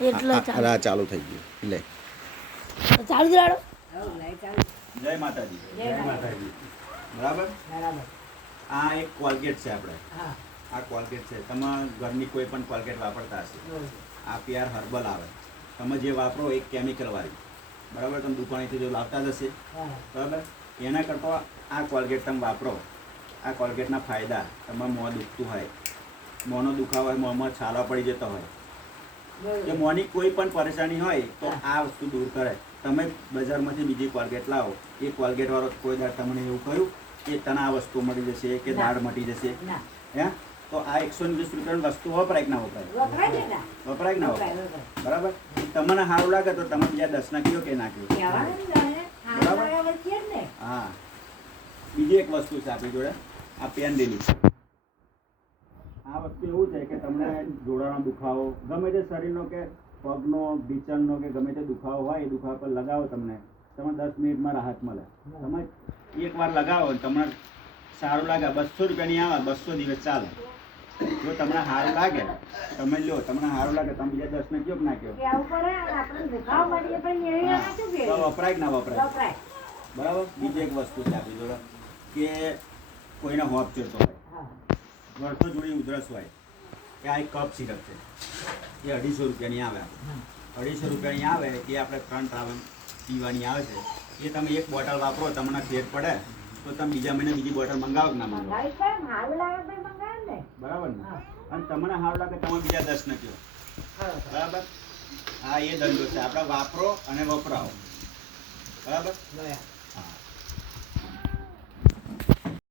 એટલે આ ચાલુ થઈ ગયું લે ચાલુ રાડો. જય માતાજી. બરાબર. આ એક કોલગેટ છે આપણે. આ કોલગેટ છે. તમે ઘરની કોઈ પણ કોલગેટ વાપરતા હશે. આ પ્યાર હર્બલ આવે. તમે જે વાપરો એક કેમિકલ વાળી, બરાબર, તમે દુકાનેથી જો લાવતા જ હશે, બરાબર, એના કરતાં આ કોલગેટ તમે વાપરો. આ કોલગેટના ફાયદા, તમારે મોં દુખતું હોય, મોંનો દુખાવો હોય, મોંમાં છાલા પડી જતો હોય, કે મોંની કોઈ પણ પરેશાની હોય તો આ વસ્તુ દૂર કરે. તમે બજારમાંથી બીજી કોલગેટ લાવો, એ કોલગેટવાળો કોઈ દાડ તમને એવું કહ્યું કે તને આ વસ્તુ મળી જશે કે દાળ મટી જશે, હે? તો આ 120 રૂપિયાની વસ્તુ વપરાય કે ના વપરાય? વપરાય કે ના વપરાય? બરાબર. તમને સારું લાગે તો તમે બીજા 10 ના કયો કે ના કયો? બરાબર. હા, બીજી એક વસ્તુ છે આપણી જોડે, આ પેન રિલીફ. આ વસ્તુ એવું છે કે તમને જોડાનો દુખાવો, ગમે તે શરીરનો કે પગનો, ઢીચણનો કે ગમે તે દુખાવો હોય, એ દુખાવા પર લગાવો તમે 10 મિનિટમાં રાહત મળે. તમે એકવાર લગાવો તમને સારું લાગે, 200 રૂપિયાની આવે, 200 દિવસ ચાલે. જો તમને સારું લાગે તમે લો, તમને સારું લાગે તમે બીજા 10 ને કયો કે ના કયો? વપરાય કે ના વપરાય? બરાબર. બીજી એક વસ્તુ છે આપણી જોડે કે કોઈને હોપ ચડતો હોય, વર્ષો જોડી ઉધરસ હોય, કે આ એક કપ સિરપ છે, એ 250 રૂપિયાની આવે. 250 રૂપિયાની આવે એ આપણે 3 ટ્રાવલ પીવાની આવે છે. એ તમે એક બોટલ વાપરો, તમને ફેર પડે તો તમે બીજા મહિને બીજી બોટલ મંગાવો કે ના મંગાવો? બરાબર ને? અને તમને સારું લાગે તમે બીજા 10 ને કહો. બરાબર. હા, એ ધંધો છે આપણે, વાપરો અને વપરાવો. બરાબર.